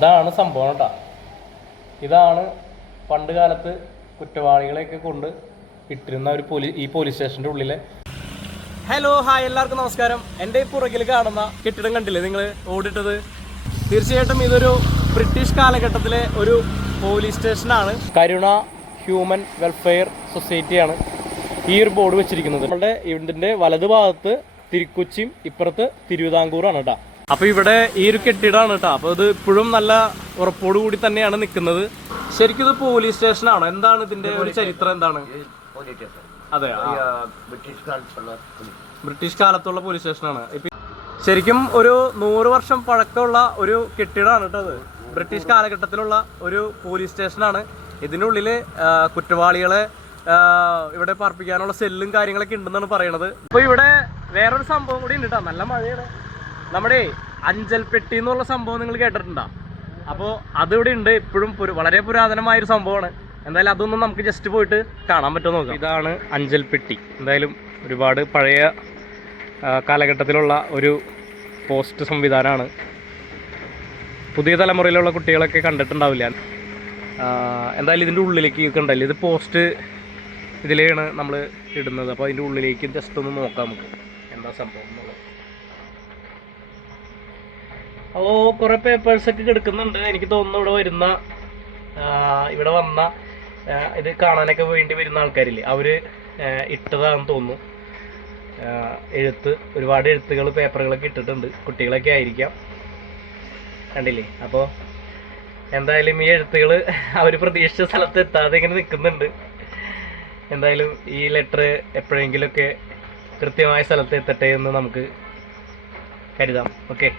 അതാണ് സംഭവം കേട്ടോ. ഇതാണ് പണ്ട് കാലത്ത് കുറ്റവാളികളെയൊക്കെ കൊണ്ട് ഇട്ടിരുന്ന ഒരു ഈ പോലീസ് സ്റ്റേഷൻ്റെ ഉള്ളിലെ. ഹലോ ഹായ്, എല്ലാവർക്കും നമസ്കാരം. എൻ്റെ പുറകിൽ കാണുന്ന കെട്ടിടം കണ്ടില്ലേ നിങ്ങൾ ഓടിട്ടത്? തീർച്ചയായിട്ടും ഇതൊരു ബ്രിട്ടീഷ് കാലഘട്ടത്തിലെ ഒരു പോലീസ് സ്റ്റേഷനാണ്. കരുണ ഹ്യൂമൻ വെൽഫെയർ സൊസൈറ്റിയാണ് ഈ ഒരു ബോർഡ് വെച്ചിരിക്കുന്നത്. നമ്മുടെ ഇതിൻ്റെ വലതുഭാഗത്ത് തിരുക്കൊച്ചിയും ഇപ്പുറത്ത് തിരുവിതാംകൂറാണ് കേട്ടോ. അപ്പോൾ ഇവിടെ ഈ ഒരു കെട്ടിടമാണ് കേട്ടോ. അപ്പോൾ ഇത് ഇപ്പോഴും നല്ല ഉറപ്പോടു കൂടി തന്നെയാണ് നിൽക്കുന്നത്. ശരിക്കും ഇത് പോലീസ് സ്റ്റേഷനാണോ? എന്താണ് ഇതിന്റെ ഒരു ചരിത്രം? എന്താണ്? അതെ, ബ്രിട്ടീഷ് കാലത്തുള്ള പോലീസ് സ്റ്റേഷനാണ്. ശരിക്കും ഒരു 100 വർഷം പഴക്കമുള്ള ഒരു കെട്ടിടമാണ് കേട്ടോ അത്. ബ്രിട്ടീഷ് കാലഘട്ടത്തിലുള്ള ഒരു പോലീസ് സ്റ്റേഷനാണ്. ഇതിനുള്ളിൽ കുറ്റവാളികളെ ഇവിടെ പാർപ്പിക്കാനുള്ള സെല്ലും കാര്യങ്ങളൊക്കെ ഉണ്ടെന്നാണ് പറയണത്. അപ്പോൾ ഇവിടെ വേറൊരു സംഭവം കൂടി ഉണ്ട് കേട്ടോ. നല്ല മഴയാണ്. നമ്മുടെ അഞ്ചൽ പെട്ടി എന്നുള്ള സംഭവം നിങ്ങൾ കേട്ടിട്ടുണ്ടോ? അപ്പോൾ അതിവിടെ ഉണ്ട് ഇപ്പോഴും. വളരെ പുരാതനമായൊരു സംഭവമാണ്. എന്തായാലും അതൊന്നും നമുക്ക് ജസ്റ്റ് പോയിട്ട് കാണാൻ പറ്റുമോ നോക്കാം. ഇതാണ് അഞ്ചൽ പെട്ടി. എന്തായാലും ഒരുപാട് പഴയ കാലഘട്ടത്തിലുള്ള ഒരു പോസ്റ്റ് സംവിധാനമാണ്. പുതിയ തലമുറയിലുള്ള കുട്ടികളൊക്കെ കണ്ടിട്ടുണ്ടാവില്ല. എന്തായാലും ഇതിൻ്റെ ഉള്ളിലേക്ക് കണ്ടല്ലേ, ഇത് പോസ്റ്റ് ഇതിലാണ് നമ്മൾ ഇടുന്നത്. അപ്പോൾ അതിൻ്റെ ഉള്ളിലേക്ക് ജസ്റ്റ് ഒന്ന് നോക്കാം നമുക്ക് എന്താ സംഭവം എന്നുള്ളത്. അപ്പോൾ കുറേ പേപ്പേഴ്സൊക്കെ കിടക്കുന്നുണ്ട്. എനിക്ക് തോന്നുന്നു ഇവിടെ വന്ന ഇത് കാണാനൊക്കെ വേണ്ടി വരുന്ന ആൾക്കാരില്ലേ, അവർ ഇട്ടതാണെന്ന് തോന്നുന്നു. ഒരുപാട് എഴുത്തുകൾ പേപ്പറുകളൊക്കെ ഇട്ടിട്ടുണ്ട്. കുട്ടികളൊക്കെ ആയിരിക്കാം, കണ്ടില്ലേ? അപ്പോൾ എന്തായാലും ഈ എഴുത്തുകൾ അവർ പ്രതീക്ഷിച്ച സ്ഥലത്ത് എത്താതെ ഇങ്ങനെ നിൽക്കുന്നുണ്ട്. എന്തായാലും ഈ ലെറ്റർ എപ്പോഴെങ്കിലുമൊക്കെ കൃത്യമായ സ്ഥലത്ത് എത്തട്ടെ എന്ന് നമുക്ക് കരുതാം. ഓക്കെ.